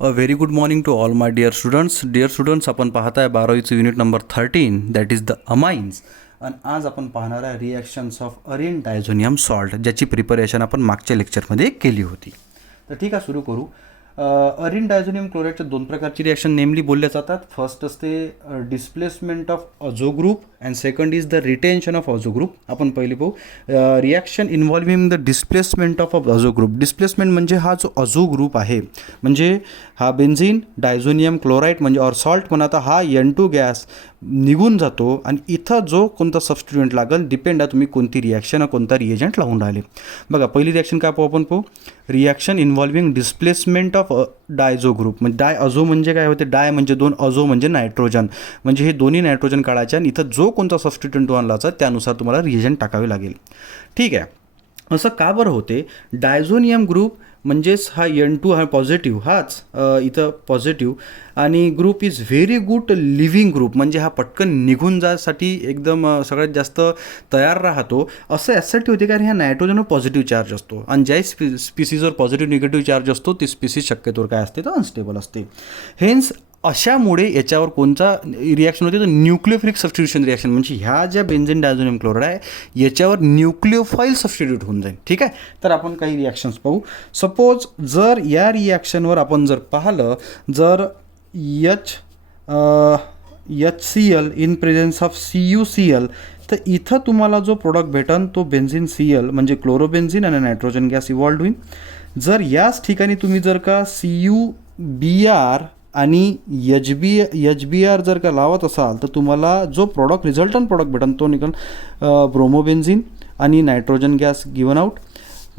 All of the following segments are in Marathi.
A very good morning to all my dear students. Dear students, आपण पाहत आहे 12वीचं unit number 13, that is the amines. आणि आज आपण पाहणार आहे reactions of arene diazonium salt, ज्याची प्रिपरेशन आपण मागच्या लेक्चरमध्ये केली होती. तर ठीक आहे, सुरू करू. अरिन डायझोनियम क्लोराईडच्या दोन प्रकारची रिॲक्शन नेमली बोलल्या जातात. फर्स्ट असते displacement of azo group and second is the retention of azo group. आपण पहिले पाहू reaction involving the displacement of azo group. Displacement म्हणजे हा जो अझो ग्रुप आहे, म्हणजे हा बेन्झिन डायझोनियम क्लोराईड म्हणजे ऑर सॉल्ट म्हणा, तर हा N2 गॅस निघून जातो आणि इथं जो कोणता सबस्टिट्यूएंट लागेल डिपेंड आहे तुम्ही कोणती रिॲक्शन कोणता रिएजंट लावून राहिले. बघा, पहिली रिॲक्शन काय पाहू आपण पाहू. Reaction involving displacement of डायझो group. म्हणजे डाय अझो म्हणजे काय होते, डाय म्हणजे दोन, अझो म्हणजे नायट्रोजन. म्हणजे हे दोन्ही नायट्रोजन काढायचे आणि इथं जो कोणता सबस्टिट्यूएंट आणलाचा त्यानुसार तुम्हाला रिएजंट टाकावे लागेल. ठीक आहे, असं का बरं होते. डायझोनियम ग्रुप म्हणजेच हा N2 हा पॉझिटिव्ह, हाच इथं पॉझिटिव्ह आणि group is very good living group. म्हणजे हा पटकन निघून जाण्यासाठी एकदम सगळ्यात जास्त तयार राहतो. असं यासाठी होते कारण ह्या नायट्रोजनवर पॉझिटिव्ह चार्ज असतो आणि ज्या स्पीसीजवर पॉझिटिव्ह निगेटिव्ह चार्ज असतो ती स्पीसीज शक्यतोवर काय असते, तर अनस्टेबल असते. हेन्स अशामुळे याच्यावर कोणता रिॲक्शन होते, तर न्यूक्लिओफिलिक सबस्टिट्यूशन रिॲक्शन. म्हणजे ह्या ज्या बेन्झिन डायझोनियम क्लोराईड आहे याच्यावर न्यूक्लिओफाईल सबस्टिट्यूट होऊन जाईल. ठीक आहे, तर आपण काही रिॲक्शन्स पाहू. सपोज जर या रिॲक्शनवर आपण जर पाहिलं, जर HCl in presence of CuCl, तर इथं तुम्हाला जो प्रोडक्ट भेटन तो बेन्झिन Cl म्हणजे क्लोरोबेन्झिन आणि नायट्रोजन गॅस इव्हॉल्व्ड होईल. जर याच ठिकाणी तुम्ही जर का CuBr आणि HBr जर का लावत असाल, तर तुम्हाला जो प्रॉडक्ट रिझल्टंट प्रॉडक्ट भेटेल तो निघेल ब्रोमोबेन्झिन आणि नायट्रोजन गॅस गिवन आउट.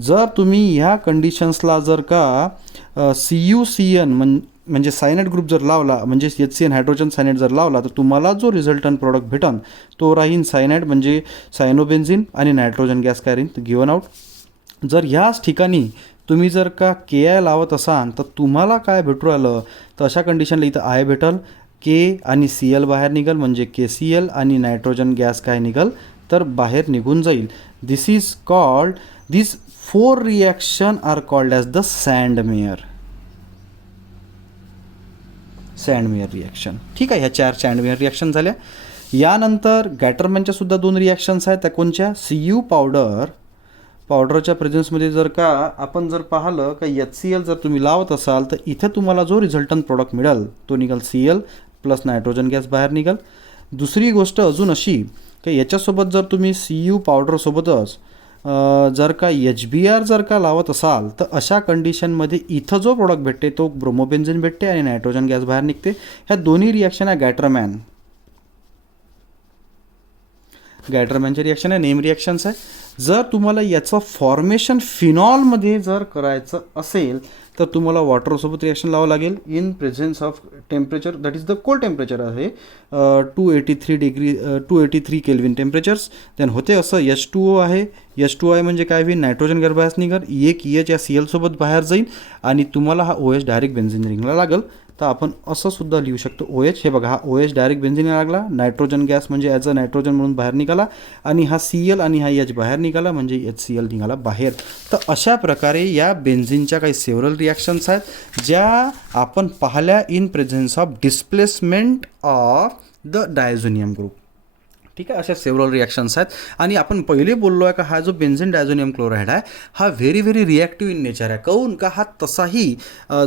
जर तुम्ही ह्या कंडिशन्सला जर का CuCN म्हणजे सायनाइड ग्रुप जर लावला, म्हणजे HCN हायड्रोजन सायनाइड जर लावला, तर तुम्हाला जो रिझल्टंट प्रॉडक्ट भेटन तो राहीन सायनाइड म्हणजे सायनोबेन्झिन आणि नायट्रोजन गॅस काय राहीन गिवन आउट. जर ह्याच ठिकाणी तुम्ही जर का KI लावत असाल तर तुम्हाला काय भेटू राहिलं, तर अशा कंडिशनला इथं I भेटल, K आणि Cl बाहेर निघल म्हणजे KCl आणि नायट्रोजन गॅस काय निघल, तर बाहेर निघून जाईल. This is called, this 4 reaction are called as the Sandmeyer reaction. ठीक आहे, ह्या 4 सँडमेयर रिॲक्शन झाल्या. यानंतर गॅटरमॅनच्या सुद्धा 2 रिॲक्शन्स आहेत. त्या कोणच्या, CU पावडरच्या प्रेझेन्समध्ये जर का आपण जर पाहिलं का HCl जर तुम्ही लावत असाल, तर इथे तुम्हाला जो रिझल्टंट प्रॉडक्ट मिळेल तो निघेल Cl प्लस नायट्रोजन गॅस बाहेर निघेल. दुसरी गोष्ट अजून अशी की याच्यासोबत जर तुम्ही CU पावडरसोबतच जर का HBr जर का लावत असाल, तर अशा कंडिशनमध्ये इथं जो प्रॉडक्ट भेटते तो ब्रोमोबेन्झिन भेटते आणि नायट्रोजन गॅस बाहेर निघते. ह्या दोन्ही रिॲक्शन आहे गॅटरमॅनचे रिॲक्शन आहे, नेम रिॲक्शन्स आहे. जर तुम्हाला याचं फॉर्मेशन फिनॉलमध्ये जर करायचं असेल, तर तुम्हाला वॉटरसोबत रिॲक्शन लावावं लागेल in presence of temperature, that is the cold temperature आहे 283 केल्विन टेम्परेचर्स. देन होते असं H2O आहे. H2O म्हणजे काय होईल, नायट्रोजन गॅस बाहेर निघेल, एक EH या Cl सोबत बाहेर जाईल आणि तुम्हाला हा OH डायरेक्ट बेन्झिन रिंगला लागेल. तर आपण असं सुद्धा लिहू शकतो OH. हे बघा, हा OH डायरेक्ट बेन्झिनला लागला, नायट्रोजन गॅस म्हणजे ॲज अ नायट्रोजन म्हणून बाहेर निघाला आणि हा Cl आणि हा H बाहेर निघाला म्हणजे HCl निघाला बाहेर. तर अशा प्रकारे या बेन्झिनच्या काही सेव्हरल रिॲक्शन्स आहेत ज्या आपण पाहिल्या in presence of displacement of the diazonium group. ठीक आहे, अशा सेव्हरल रिॲक्शन्स आहेत. आणि आपण पहिले बोललो आहे का हा जो बेन्झिन डायझोनियम क्लोराईड आहे हा व्हेरी रिॲक्टिव्ह इन नेचर आहे. काऊन का हा तसाही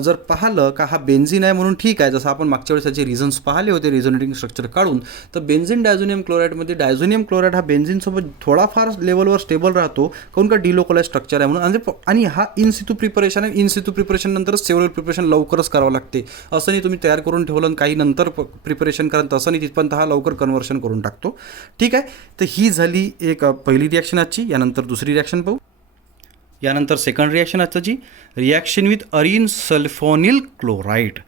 जर पाहिलं का हा बेन्झिन आहे म्हणून ठीक आहे, जसं आपण मागच्या वेळेस त्याचे रिझन्स पाहिले होते रिझोनेटिंग स्ट्रक्चर काढून, तर बेन्झिन डायझोनियम क्लोराईडमध्ये डायझोनियम क्लोराईड हा बेन्झिनसोबत थोडाफार लेवलवर स्टेबल राहतो. काऊन का डिलोकलाइज स्ट्रक्चर आहे म्हणून. आणि हा इन सितू प्रिपरेशन आहे. इन सितू प्रिपरेशन नंतरच सेव्हरल प्रिपरेशन लवकरच करावं लागते. असं नाही तुम्ही तयार करून ठेवलं आणि काही नंतर प्रिपरेशन करा, तसं नाही, तिथपर्यंत हा लवकर कन्व्हर्शन करून टाकतो. ठीक आहे, तर ही झाली एक पहिली रिॲक्शन आजची. यानंतर दुसरी रिॲक्शन पाहू. यानंतर सेकंड रिॲक्शन आजची रिॲक्शन विथ अरिन सल्फोनिल क्लोराईड.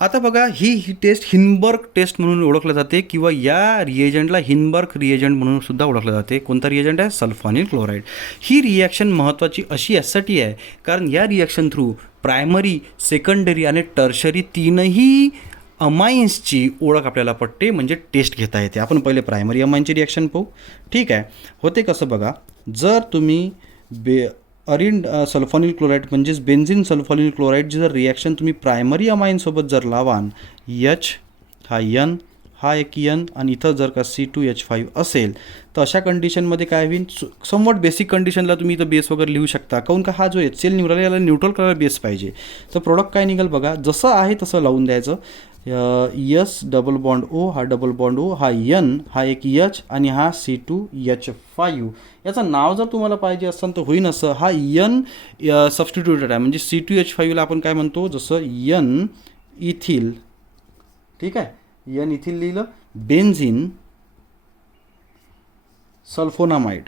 आता बघा, ही टेस्ट हिनबर्ग टेस्ट म्हणून ओळखलं जाते किंवा या रिएजंटला हिनबर्ग रिएजंट म्हणून सुद्धा ओळखलं जाते. कोणता रिएजंट आहे, सल्फोनिल क्लोराईड. ही रिॲक्शन महत्त्वाची अशी यासाठी आहे कारण या रिॲक्शन थ्रू प्रायमरी, सेकंडरी आणि टर्शरी तीनही अमाइन्सची ओळख आपल्याला पटते, म्हणजे टेस्ट घेता येते. आपण पहिले प्रायमरी अमाइनची रिॲक्शन पाहू. ठीक आहे, होते कसं बघा, जर तुम्ही अरिन सल्फोनिल क्लोराईड म्हणजेच बेन्झिन सल्फोनिल क्लोराईड जर रिॲक्शन तुम्ही प्रायमरी अमाईनसोबत जर लावाल, एच हा एन हा एक एन आणि इथं जर का C2H5 असेल तर अशा कंडिशनमध्ये काय होईल, समवट बेसिक कंडिशनला तुम्ही इथं बेस वगैरे लिहू शकता, काहून का हा जो HCl निवडला याला न्यूट्रल कलर बेस पाहिजे. तर प्रोडक्ट काय निघेल बघा, जसं आहे तसं लावून द्यायचं. यस डबल बॉन्ड ओ हा डबल बॉन्ड ओ हा एन हा एक एच आणि हा C2H5. याचं नाव जर तुम्हाला पाहिजे असेल तर होईन असं, हा एन सबस्टिट्यूटेड आहे म्हणजे C2H5ला आपण काय म्हणतो, जसं एन इथिल, ठीक आहे, एन इथिल लिहिलं, बेन्झिन सल्फोनामाइड,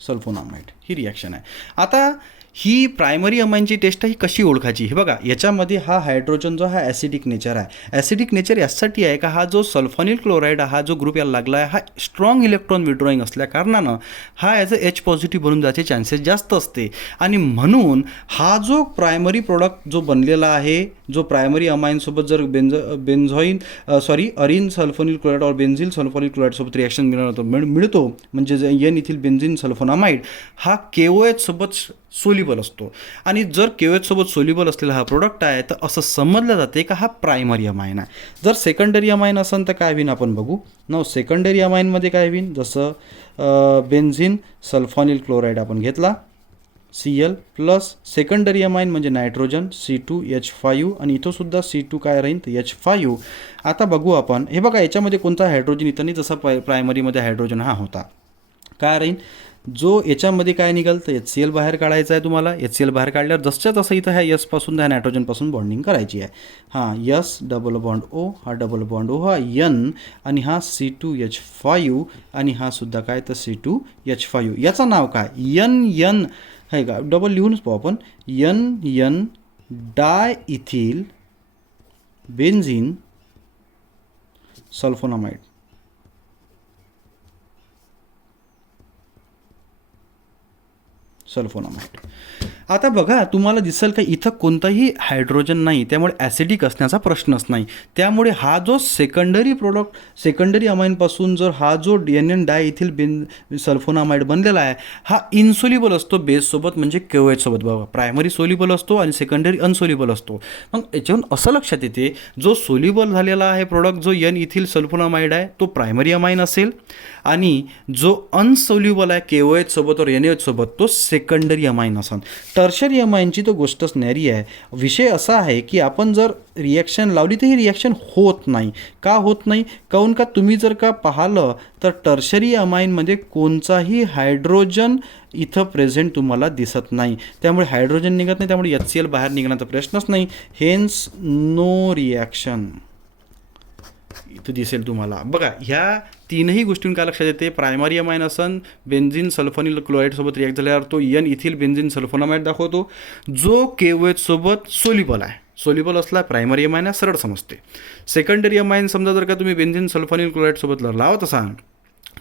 सल्फोनामाइड ही रिॲक्शन आहे. आता ही प्रायमरी अमाईनची टेस्ट ही कशी ओळखायची, हे बघा याच्यामध्ये हा हायड्रोजन जो हा ॲसिडिक नेचर आहे. ॲसिडिक नेचर यासाठी आहे का हा जो सल्फोनिल क्लोराईड हा जो ग्रुप याला लागला आहे हा स्ट्रॉंग इलेक्ट्रॉन विड्रॉईंग असल्या कारणानं हा ॲज अ H पॉझिटिव्ह बनून जायचे चान्सेस जास्त असते. आणि म्हणून हा जो प्रायमरी प्रोडक्ट जो बनलेला आहे, जो प्रायमरी अमाईनसोबत जर अरिन सल्फोनिल क्लोराईड और बेन्झिल सल्फोनिल क्लोराईडसोबत रिॲक्शन मिळतो म्हणजे एन इथिल बेन्झिन सल्फोनामाइड हा KOH सोबत सोल्युबल असतो. आणि जर KOH सोबत सोल्युबल असलेला हा प्रोडक्ट आहे तर असं समजलं जाते का हा प्रायमरी अमाईन आहे. जर सेकंडरी अमाईन असेल तर काय होईन आपण बघू. सेकंडरी अमाईनमध्ये काय होईन, जसं बेन्झिन सल्फोनिल क्लोराईड आपण घेतला Cl प्लस सेकंडरी अमाईन म्हणजे नायट्रोजन C2H5 आणि इथं सुद्धा C2 काय राहील तर H5. आता बघू आपण, हे बघा याच्यामध्ये कोणता हायड्रोजन इथं नाही, जसा प्रायमरीमध्ये हायड्रोजन हा होता. काय राहील, जो याच्यामध्ये काय निघाल तर HCl बाहेर काढायचा आहे तुम्हाला. HCl बाहेर काढल्यावर जसच्या तसं इथं ह्या यसपासून ह्या नायट्रोजनपासून बॉन्डिंग करायची आहे. हां, यस डबल बॉन्ड ओ हा डबल बॉन्ड ओ हा एन आणि हा C2H5 आणि हा सुद्धा काय तर C2H5. याचं नाव काय, एन आहे का, डबल लिहूनच पाहू आपण, एन डाय इथिल बेन्झिन सल्फोनामाइड. आता बघा तुम्हाला दिसेल का इथं कोणताही हायड्रोजन नाही, त्यामुळे ॲसिडिक असण्याचा प्रश्नच नाही. त्यामुळे हा जो सेकंडरी प्रोडक्ट सेकंडरी अमाईनपासून जर हा जो NN डाय इथिल सल्फोनामाइड बनलेला आहे हा इन्सोल्युबल असतो बेससोबत म्हणजे KOH सोबत. बघा प्रायमरी सोल्युबल असतो आणि सेकंडरी अनसोल्युबल असतो. मग याच्यावरून असं लक्षात येते जो सोल्युबल झालेला आहे प्रोडक्ट जो N इथिल सल्फोनामाइड आहे तो प्रायमरी अमाईन असेल आणि जो अनसोल्युबल आहे KOH सोबत और NaOH सोबत तो सेकंडरी अमाईन असेल. टर्शरी अमाईनची तो गोष्टच न्यारी आहे. विषय असा आहे की आपण जर रिॲक्शन लावली तर ही रिॲक्शन होत नाही. का होत नाही, काहून का तुम्ही जर का पाहिलं तर टर्शरी अमाईनमध्ये कोणताही हायड्रोजन इथं प्रेझेंट तुम्हाला दिसत नाही. त्यामुळे हायड्रोजन निघत नाही, त्यामुळे HCl बाहेर निघण्याचा प्रश्नच नाही. हेन्स नो रिॲक्शन इथं दिसेल तुम्हाला. बघा ह्या तीनही गोष्टींना काय लक्षात येते, प्रायमरी अमाईन असन बेन्झिन सल्फोनिल क्लोराईडसोबत रिॲक्ट झाल्यावर तो एन इथिल बेन्झिन सल्फोनामाइड दाखवतो जो KOH सोबत सोल्युबल आहे. सोल्युबल असला प्रायमरी अमाईन आहे, सरळ समजते. सेकंडरी अमाईन समजा जर का तुम्ही बेन्झिन सल्फोनिल क्लोराईडसोबत लावत असाल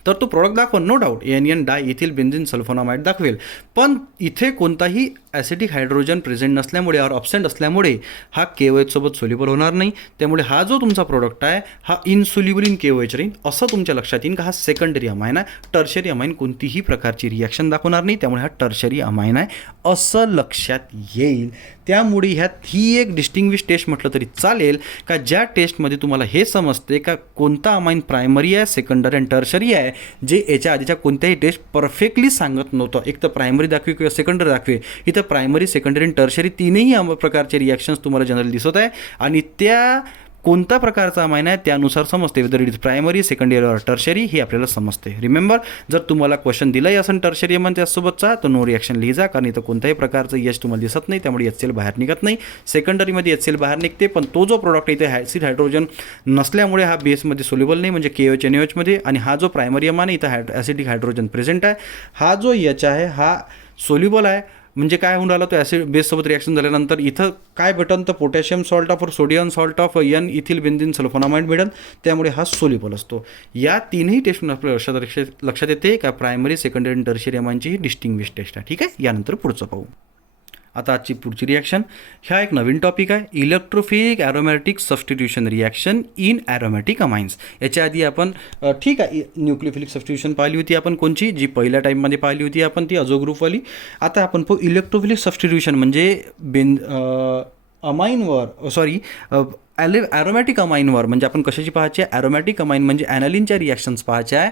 तर तो प्रोडक्ट दाखवेल, नो डाऊट NN डाय इथिल बेन्झिन सल्फोनामाइड दाखवेल. पण इथे कोणताही ॲसिडिक हायड्रोजन प्रेझेंट नसल्यामुळे और ऑब्सेंट असल्यामुळे हा KOH सोबत सोल्युबल होणार नाही. त्यामुळे हा जो तुमचा प्रोडक्ट आहे हा इनसोल्युबल इन KOH राहील. असं तुमच्या लक्षात येईल का हा सेकंडरी अमाईन आहे. टर्शरी अमाईन कोणतीही प्रकारची रिॲक्शन दाखवणार नाही, त्यामुळे हा टर्शरी अमाईन आहे असं लक्षात येईल. त्यामुळे ह्यात ही एक डिस्टिंग्विश टेस्ट म्हटलं तरी चालेल का ज्या टेस्टमध्ये तुम्हाला हे समजते का कोणता अमाईन प्रायमरी आहे, सेकंडरी आणि टर्शरी आहे, जे याच्या आधीच्या कोणत्याही टेस्ट परफेक्टली सांगत नव्हतं. एक तर प्रायमरी दाखवे किंवा सेकंडरी दाखवे. इथं प्रायमरी सेकंडरी आणि टर्शरी तीनही प्रकारचे रिॲक्शन्स तुम्हाला जनरल दिसत आहे आणि त्या कोणत्या प्रकारचा अमाईन आहे त्यानुसार समजते whether it is primary secondary और टर्शरी हे आपल्याला समजते. रिमेंबर जर तुम्हाला क्वेश्चन दिलाही असेल टर्शरी अमाईन त्यासोबतचा तर नो रिॲक्शन लिहिजा, कारण इथं कोणत्याही प्रकारचं यश तुम्हाला दिसत नाही, त्यामुळे HCl बाहेर निघत नाही. सेकंडरीमध्ये HCl बाहेर निघते, पण तो जो प्रोडक्ट इथे ॲसिड हायड्रोजन नसल्यामुळे हा बेसमध्ये सोल्युबल नाही म्हणजे KOH NaOH मध्ये. आणि हा जो प्रायमरी अमाईन आहे इथं ॲसिडिक हायड्रोजन प्रेझेंट आहे. हा जो H आहे हा सोल्युबल आहे. म्हणजे काय होऊन राहिलं, तो ॲसिड बेससोबत रिॲक्शन झाल्यानंतर इथं काय भेटन तर potassium salt of sodium salt of N ethyl benzene sulphonamide मिळेल. त्यामुळे हा सोल्युबल असतो. या तीनही टेस्टून आपल्या लक्षात येते का प्रायमरी सेकंडरी आणि टर्शरी अमाईनची ही डिस्टिंग्विश टेस्ट आहे. ठीक आहे, यानंतर पुढचं पाहू. आता आजची पुढची रिॲक्शन, ह्या एक नवीन टॉपिक आहे, electrophilic aromatic substitution reaction in aromatic amines. याच्या आधी आपण ठीक आहे न्यूक्लियोफिलिक सबस्टिट्यूशन पाहिली होती आपण, कोणची जी पहिल्या टाईममध्ये पाहिली होती आपण ती अजो ग्रुपवाली. आता आपण पाहू इलेक्ट्रोफिलिक सबस्टिट्यूशन म्हणजे अमाइनवर ॲरोमॅटिक अमाइनवर, म्हणजे आपण कशाची पाहायची आहे, ॲरोमॅटिक अमाइन म्हणजे ॲनालिनच्या रिॲक्शन्स पाहायच्या आहे.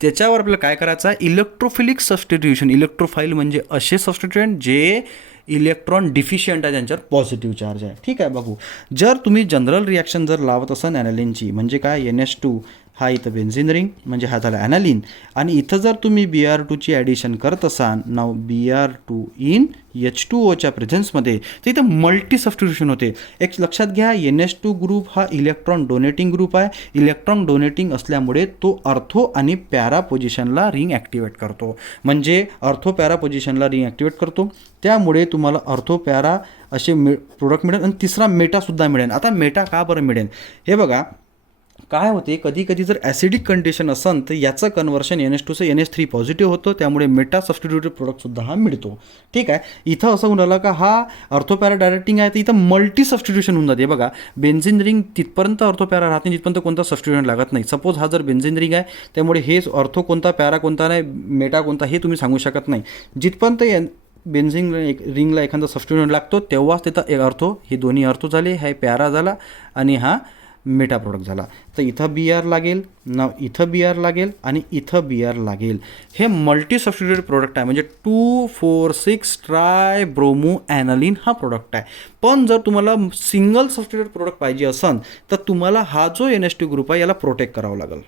त्याच्यावर आपल्याला काय करायचं आहे, इलेक्ट्रोफिलिक सबस्टिट्यूशन. इलेक्ट्रोफाईल म्हणजे असे सबस्टिट्यूएंट जे इलेक्ट्रॉन डिफिशियंट आहे, त्यांच्यावर पॉझिटिव्ह चार्ज आहे. ठीक आहे, बघू. जर तुम्ही जनरल रिॲक्शन जर लावत असाल ॲनालिनची, म्हणजे काय, NH2 हा इथं बेन्झिन रिंग म्हणजे हा झाला ॲनालिन, आणि इथं जर तुम्ही Br2ची ॲडिशन करत असाल, नाव Br2 इन H2Oच्या प्रेझेन्समध्ये, तर इथं मल्टी सबस्टिट्यूशन होते. एक लक्षात घ्या, NH2 ग्रुप हा इलेक्ट्रॉन डोनेटिंग ग्रुप आहे. इलेक्ट्रॉन डोनेटिंग असल्यामुळे तो अर्थो आणि पॅरा पोझिशनला रिंग ॲक्टिवेट करतो, म्हणजे अर्थो पॅरा पोझिशनला रिंग ॲक्टिवेट करतो. त्यामुळे तुम्हाला अर्थो पॅरा असे प्रोडक्ट मिळेल, आणि तिसरा मेटासुद्धा मिळेल. आता मेटा का बरं मिळेल, हे बघा. काय होते, कधी कधी जर ॲसिडिक कंडिशन असेल तर याचं कन्व्हर्शन NH2चं NH3 पॉझिटिव्ह होतं, त्यामुळे मेटा सबस्टिट्यूटेड प्रोडक्टसुद्धा हा मिळतो. ठीक आहे, इथं असं होऊन राहिलं का हा अर्थोपॅरा डायरेक्टिंग आहे, तर इथं मल्टी सबस्टिट्यूशन होऊन जाते. बघा, बेन्झिन रिंग तिथपर्यंत अर्थोपॅरा राहत नाही जिथपर्यंत कोणता सबस्टिट्यूशन लागत नाही. सपोज हा जर बेन्झिन रिंग आहे, त्यामुळे हे अर्थो कोणता, पॅरा कोणता नाही, मेटा कोणता हे तुम्ही सांगू शकत नाही. जिथपर्यंत बेन्झिन रिंगला एखादा सबस्टिट्यूशन लागतो तेव्हाच तिथं एक अर्थो, हे दोन्ही अर्थो झाले, हा पॅरा झाला आणि हा मेटा प्रोडक्ट झाला. तर इथं Br लागेल, इथं Br लागेल आणि इथं Br लागेल. हे मल्टी सबस्टिट्यूटेड प्रोडक्ट आहे, म्हणजे 2,4,6 ट्राय ब्रोमो ॲनालिन हा प्रोडक्ट आहे. पण जर तुम्हाला सिंगल सबस्टिट्यूटेड प्रोडक्ट पाहिजे असेल तर तुम्हाला हा जो NH2 ग्रुप आहे याला प्रोटेक्ट करावं लागेल.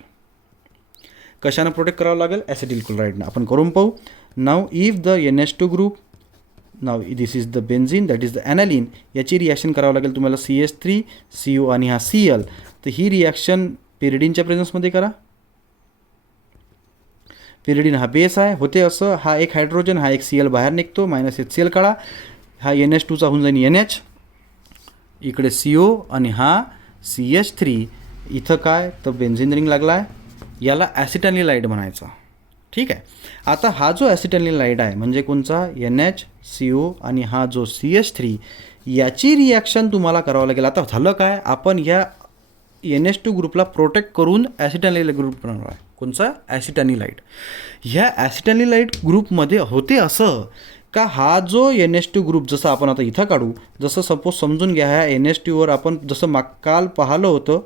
कशानं प्रोटेक्ट करावं लागेल, ॲसिटिल क्लोराईडनं. आपण करून पाहू. Now if the NH2 group, now this is the benzene, that is the aniline, याची रिॲक्शन करावं लागेल तुम्हाला CH3 CO आणि हा Cl. तर ही रिॲक्शन पिरिडिनच्या प्रेझेन्समध्ये करा. पिरिडिन हा बेस आहे, होते असं, हा एक हायड्रोजन, हा एक Cl बाहेर निघतो, -HCl काढा, हा NH2चा होऊन जाईल NH, इकडे CO आणि हा CH3. इथं काय, तर बेन्झिन रिंग लागला आहे, याला ॲसिटानिलाइड म्हणायचं. ठीक आहे, आता हा जो ॲसिटानिलाइड आहे म्हणजे कोणचा, NHCO आणि हा जो CH3, याची रिॲक्शन तुम्हाला करावं लागेल. आता झालं काय, आपण ह्या NH2 ग्रुपला प्रोटेक्ट करून ॲसिटानिलाइड ग्रुप बनवला आहे. कोणचा, ॲसिटानिलाइड. ह्या ॲसिटानिलाइड ग्रुपमध्ये होते असं का हा जो NH2 ग्रुप जसं आपण आता इथं काढू, जसं सपोज समजून घ्या ह्या NH2वर आपण जसं काल पाहिलं होतं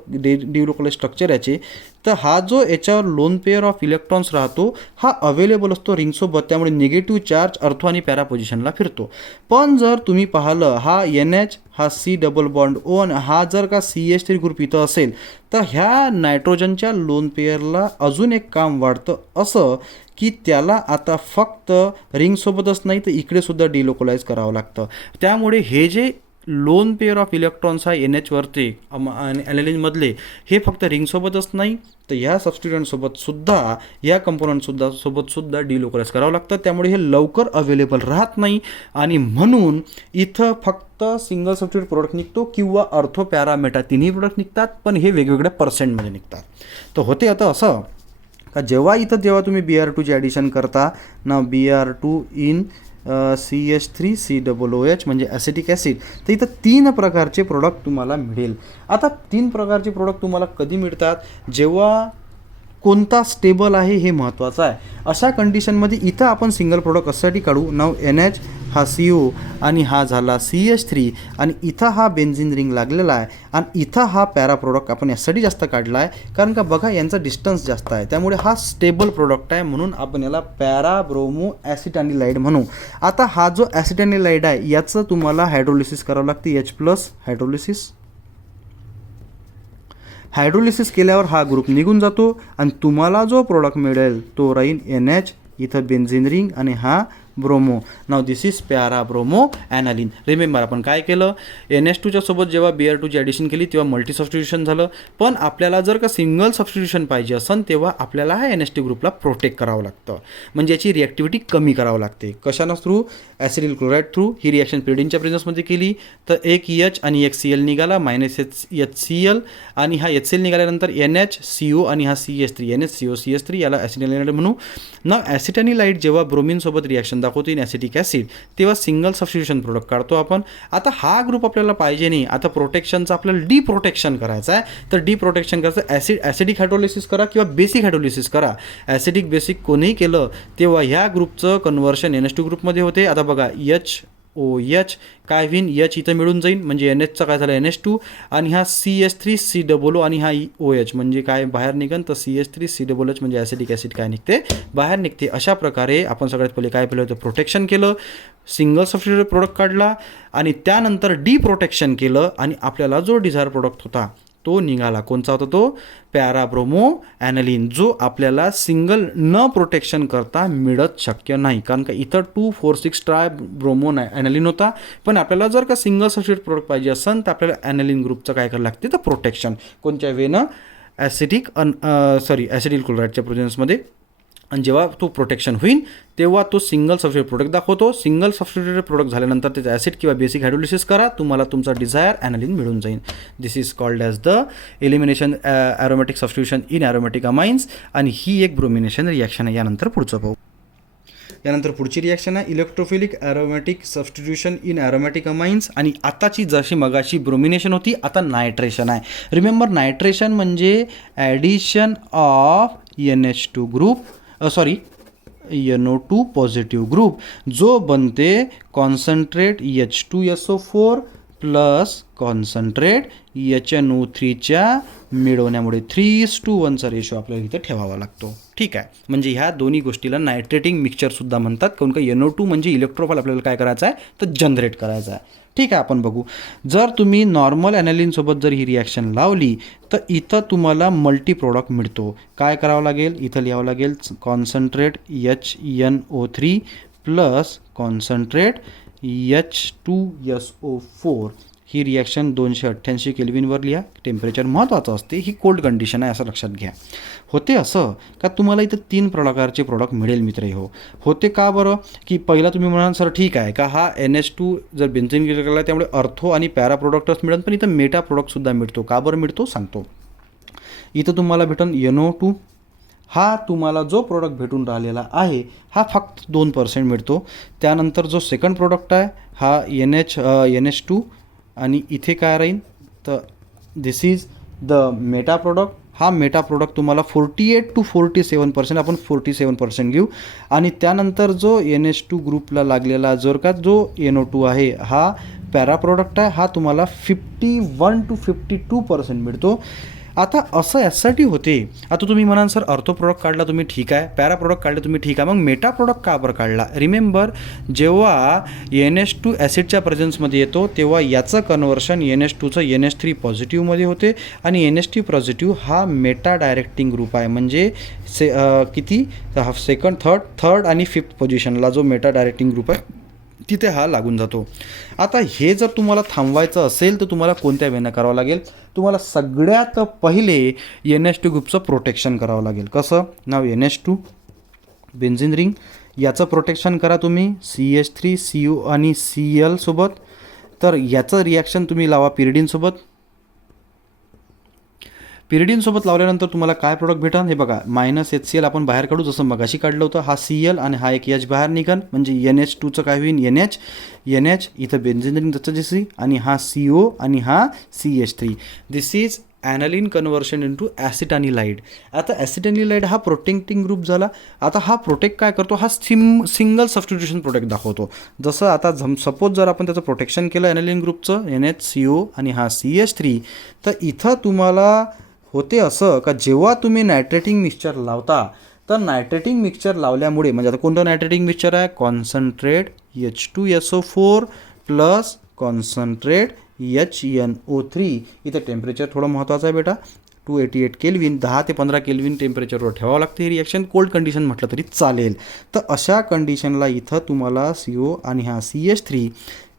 डिलोकलाइज स्ट्रक्चर याचे, तर हा जो याच्यावर लोन पेअर ऑफ इलेक्ट्रॉन्स राहतो हा अवेलेबल असतो रिंगसोबत, त्यामुळे निगेटिव्ह चार्ज अर्थो आणि पॅरा पोझिशनला फिरतो. पण जर तुम्ही पाहिलं हा NH, हा C डबल बॉन्ड O आणि हा जर का CH3 ग्रुप इथं असेल, तर ह्या नायट्रोजनच्या लोन पेअरला अजून एक काम वाढतं असं की त्याला आता फक्त रिंगसोबतच नाही तर इकडे सुद्धा डिलोकलाइज करावं लागतं. त्यामुळे हे जे लोन पेअर ऑफ इलेक्ट्रॉन्स आहे NH वरती ॲनालिनमधले, हे फक्त रिंगसोबतच नाही तर ह्या सबस्टिट्यूएंटसोबतसुद्धा, या कंपोनंटसुद्धा डिलोकलाइज करावं लागतं. त्यामुळे हे लवकर अवेलेबल राहत नाही आणि म्हणून इथं फक्त सिंगल सबस्टिट्यूट प्रोडक्ट निघतो किंवा अर्थो पॅरा मेटा तिन्ही प्रोडक्ट निघतात, पण हे वेगवेगळ्या पर्सेंटमध्ये निघतात. तर होते आता असं का जेव्हा तुम्ही Br2ची ॲडिशन करता ना, Br2 इन CH3 COOH म्हणजे ॲसिटिक ॲसिड, तर इथं 3 प्रकारचे प्रोडक्ट तुम्हाला मिळेल. आता 3 प्रकारचे प्रोडक्ट तुम्हाला कधी मिळतात, जेव्हा कोणता स्टेबल आहे हे महत्त्वाचं आहे. अशा कंडिशनमध्ये इथं आपण सिंगल प्रोडक्ट कशासाठी काढू, नाव NH, हा CO आणि हा झाला CH3 आणि इथं हा बेन्झिन रिंग लागलेला आहे आणि इथं हा पॅरा प्रोडक्ट आपण यासाठी जास्त काढला आहे कारण का बघा यांचा डिस्टन्स जास्त आहे, त्यामुळे हा स्टेबल प्रोडक्ट आहे, म्हणून आपण याला पॅरा ब्रोमो ॲसिटानिलाइड म्हणू. आता हा जो ॲसिटानिलाइड आहे याचं तुम्हाला हायड्रोलिसिस करावं लागते, H+ हायड्रोलिसिस केल्यावर हा ग्रुप निघून जातो आणि तुम्हाला जो प्रोडक्ट मिळेल तो राहील NH, इथं बेन्झिन रिंग आणि हा bromo. Now this is para bromo aniline. Remember आपण काय केलं, NH2च्या सोबत जेव्हा Br2ची ॲडिशन केली तेव्हा मल्टी सबस्टिट्यूशन झालं, पण आपल्याला जर का सिंगल सबस्टिट्यूशन पाहिजे असेल तेव्हा आपल्याला हा NH2 ग्रुपला प्रोटेक्ट करावं लागतं, म्हणजे याची रिॲक्टिव्हिटी कमी करावं लागते. कशानं थ्रू, ॲसिटिल क्लोराईड थ्रू. ही रिॲक्शन पिरिडिनच्या प्रेझेन्समध्ये केली तर एक H आणि एक Cl निघाला, -HCl आणि हा HCl निघाल्यानंतर NHCO आणि हा CH3 NHCO CH3, याला ॲसिटानिलाइड म्हणू. ना ॲसिटानिलाइड जेव्हा ब्रोमिनसोबत रिॲक्शन दाखवतो इन ॲसिटिक ॲसिड, तेव्हा सिंगल सबस्टिट्यूशन प्रोडक्ट काढतो आपण. आता हा ग्रुप आपल्याला पाहिजे नाही, आता प्रोटेक्शनचं आपल्याला डी प्रोटेक्शन करायचं आहे. तर डी प्रोटेक्शन करायचं ॲसिडिक हायड्रोलिसिस करा किंवा बेसिक हायड्रोलिसिस करा. ॲसिडिक बेसिक कोणीही केलं तेव्हा ह्या ग्रुपचं कन्व्हर्शन NH2 ग्रुपमध्ये होते. आता बघा HOH काय होईन, H इथं मिळून जाईन म्हणजे NHचं काय झालं NH2, आणि हा CH3COO आणि हा OH म्हणजे काय बाहेर निघन, तर CH3COOH म्हणजे ॲसिडिक ॲसिड काय निघते बाहेर निघते. अशा प्रकारे आपण सगळ्यात पहिले काय केलं होतं, प्रोटेक्शन केलं, सिंगल सबस्टिट्यूट प्रोडक्ट काढला आणि त्यानंतर डी प्रोटेक्शन केलं आणि आपल्याला जो डिझायर प्रोडक्ट होता तो निघाला. कोणचा होता तो, पॅराब्रोमो ॲनालिन, जो आपल्याला सिंगल न प्रोटेक्शन करता मिळत शक्य नाही. कारण का इथं 2,4,6 ट्राय ब्रोमो ॲनालिन होता, पण आपल्याला जर का सिंगल सबस्टिट्यूट प्रोडक्ट पाहिजे असेल तर आपल्याला ॲनालिन ग्रुपचं काय करायला लागते, तर प्रोटेक्शन कोणत्या वेनं, ॲसिडिल क्लोराईडच्या प्रेझेन्समध्ये. आणि जेव्हा तो प्रोटेक्शन होईल तेव्हा तो सिंगल सबस्टिट्यूट प्रोडक्ट दाखवतो. सिंगल सबस्टिट्यूटेड प्रोडक्ट झाल्यानंतर त्याचं ॲसिड किंवा बेसिक हायड्रोलिसिस करा, तुम्हाला तुमचा डिझायर ॲनालिन मिळून जाईल. This is called as the elimination aromatic substitution in aromatic amines, आणि ही एक ब्रोमिनेशन रिॲक्शन आहे. यानंतर पुढचं पाहू. यानंतर पुढची रिॲक्शन आहे electrophilic aromatic substitution in aromatic amines, आणि आताची जशी मगाशी ब्रोमिनेशन होती आता नायट्रेशन आहे. रिमेंबर नायट्रेशन म्हणजे addition of NH2 group NO2 positive group, जो बनते कॉन्सन्ट्रेट H2SO4 प्लस कॉन्सन्ट्रेट HNO3च्या मिळवण्यामुळे 3:1चा रेशो आपल्याला इथे ठेवावा लागतो. ठीक आहे, म्हणजे ह्या दोन्ही गोष्टीला नायट्रेटिंग मिक्सचरसुद्धा म्हणतात, काऊन का NO2 म्हणजे इलेक्ट्रोफाइल आपल्याला काय करायचं आहे, तर जनरेट करायचं आहे. ठीक आहे, आपण बघू. जर तुम्ही नॉर्मल ॲनालिनसोबत जर ही रिॲक्शन लावली तर इथं तुम्हाला मल्टी प्रोडक्ट मिळतो. काय करावं लागेल, इथं लिहावं लागेल concentrate HNO3 plus concentrate H2SO4. ही रिॲक्शन 288 केल्विनवर लिहा. टेम्परेचर महत्त्वाचं असते, ही कोल्ड कंडिशन आहे असं लक्षात घ्या. होते असं का तुम्हाला इथं 3 प्रकारचे प्रोडक्ट मिळेल मित्र. होते का बरं, की पहिला तुम्ही म्हणाल सर ठीक आहे का हा NH2 जर बेन्झीन केला त्यामुळे अर्थो आणि पॅरा प्रोडक्टच मिळेल, पण इथं मेटा प्रोडक्टसुद्धा मिळतो. का बरं मिळतो सांगतो. इथं तुम्हाला भेटून NO2, हा तुम्हाला जो प्रोडक्ट भेटून राहिलेला आहे हा फक्त 2% मिळतो. त्यानंतर जो सेकंड प्रोडक्ट आहे हा NH2, आणि इथे काय राहील तर दिस इज द मेटा प्रोडक्ट. हा मेटा प्रोडक्ट तुम्हाला 48 to 47%, आपण 47% घेऊ. आणि त्यानंतर जो NH2 ग्रुपला लागलेला जर का जो NO2 आहे हा पॅरा प्रोडक्ट आहे, हा तुम्हाला 51 to 52% मिळतो. आता असं यासाठी होते, आता तुम्ही म्हणाल सर अर्थो प्रोडक्ट काढला तुम्ही ठीक आहे, पॅरा प्रोडक्ट काढले तुम्ही ठीक आहे, मग मेटा प्रोडक्ट का बरं काढला. रिमेंबर जेव्हा NH2 ॲसिडच्या प्रेझेन्समध्ये येतो तेव्हा याचं कन्व्हर्शन NH2चं NH3 पॉझिटिव्हमध्ये होते, आणि NH3 पॉझिटिव्ह हा मेटा डायरेक्टिंग ग्रुप आहे. म्हणजे किती सेकंड थर्ड आणि 5th पोझिशनला जो मेटा डायरेक्टिंग ग्रुप आहे तिथे हा लागून जातो. आता हे जर तुम्हाला थांबवायचं असेल तर तुम्हाला कोणत्या वेनं करावं लागेल, तुम्हाला सगळ्यात पहिले NH2 ग्रुपचं प्रोटेक्शन करावं लागेल. कसं, नाव NH2 बेन्झीन रिंग, याचं प्रोटेक्शन करा तुम्ही CH3CO आणि Cl सोबत. तर याचं रिॲक्शन तुम्ही लावा पिरिडीनसोबत. पिरिडीनसोबत लावल्यानंतर तुम्हाला काय प्रोडक्ट भेटन हे बघा, -HCl आपण बाहेर काढू, जसं मगाशी काढलं होतं. हा Cl आणि हा एक H बाहेर निघन, म्हणजे NH2चं काय होईल NH इथं बेन्झीन रिंग त्याचं आणि हा CO आणि हा CH3. This is aniline conversion into acetanilide. आता ॲसिटानिलाइड हा प्रोटेक्टिंग ग्रुप झाला. आता हा प्रोटेक्ट काय करतो, हा सिंगल सबस्टिट्यूशन प्रोटेक्ट दाखवतो. जसं आता सपोज जर आपण त्याचं प्रोटेक्शन केलं ॲनालिन ग्रुपचं NHCO आणि हा CH3, तर इथं तुम्हाला होते असं का जेव्हा तुम्ही नायट्रेटिंग मिक्सचर लावता तर नायट्रेटिंग मिक्सचर लावल्यामुळे, म्हणजे आता कोणतं नायट्रेटिंग मिक्सचर आहे, concentrate H2SO4 plus concentrate HNO3. इथं टेम्परेचर थोडं महत्त्वाचं आहे बेटा, 288 केल्विन, 10 ते 15 केल्विन टेम्परेचरवर ठेवावं लागते. ही रिॲक्शन कोल्ड कंडिशन म्हटलं तरी चालेल. तर अशा कंडिशनला इथं तुम्हाला CO आणि हा CH3,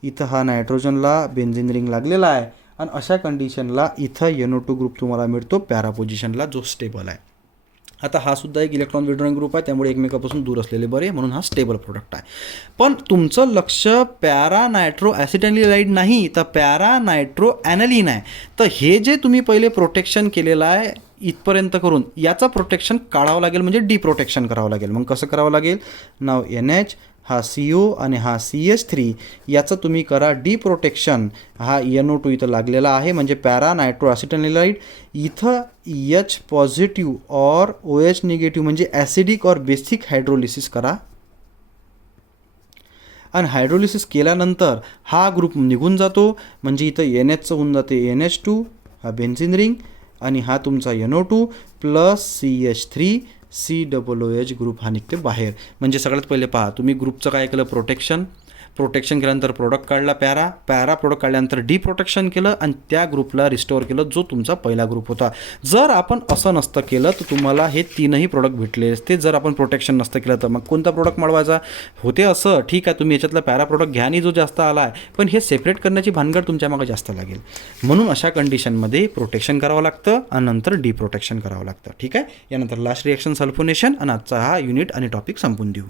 इथं हा नायट्रोजनला बेन्झीन रिंग लागलेला आहे, आणि अशा कंडिशनला इथं NO2 ग्रुप तुम्हाला मिळतो पॅरा पोझिशनला, जो स्टेबल आहे. आता हा सुद्धा एक इलेक्ट्रॉन विड्रॉइंग ग्रुप आहे, त्यामुळे एकमेकापासून दूर असलेले बरे, म्हणून हा स्टेबल प्रोडक्ट आहे. पण तुमचं लक्ष पॅरा नायट्रो ॲसिटानिलाइड नाही तर पॅरा नायट्रो ॲनालिन आहे. तर हे जे तुम्ही पहिले प्रोटेक्शन केलेलं आहे इथपर्यंत करून, याचं प्रोटेक्शन काढावं लागेल, म्हणजे डी प्रोटेक्शन करावं लागेल. मग कसं करावं लागेल, नाव NH, हा CO आणि हा CH3 याचं तुम्ही करा डिप्रोटेक्शन. हा NO2 इथं लागलेला आहे म्हणजे पॅरा नायट्रो ॲसिटोनिलाइड. इथं H पॉझिटिव्ह और OH निगेटिव्ह म्हणजे ॲसिडिक और बेसिक हायड्रोलिसिस करा. आणि हायड्रोलिसिस केल्यानंतर हा ग्रुप निघून जातो म्हणजे इथं NHचं होऊन जाते NH2, हा बेन्झिन रिंग, आणि हा तुमचा NO2 plus CH3 COOH group हा निघते बाहेर. म्हणजे सगळ्यात पहिले पहा, तुम्ही ग्रुपचं काय केलं, प्रोटेक्शन केल्यानंतर प्रोडक्ट काढला पॅरा प्रोडक्ट काढल्यानंतर डिप्रोटेक्शन केलं आणि त्या ग्रुपला रिस्टोअर केलं जो तुमचा पहिला ग्रुप होता. जर आपण असं नसतं केलं तर तुम्हाला हे तीनही प्रोडक्ट भेटले असते. जर आपण प्रोटेक्शन नसतं केलं तर मग कोणता प्रोडक्ट मिळवायचा होते. असं ठीक आहे, तुम्ही याच्यातला पॅरा प्रोडक्ट घ्या आणि जो जास्त आला आहे, पण हे सेपरेट करण्याची भानगड तुमच्या मागे जास्त लागेल. म्हणून अशा कंडिशनमध्ये प्रोटेक्शन करावं लागतं आणि नंतर डिप्रोटेक्शन करावं लागतं. ठीक आहे, यानंतर लास्ट रिॲक्शन सल्फोनेशन आणि आजचा हा युनिट आणि टॉपिक संपून देऊ.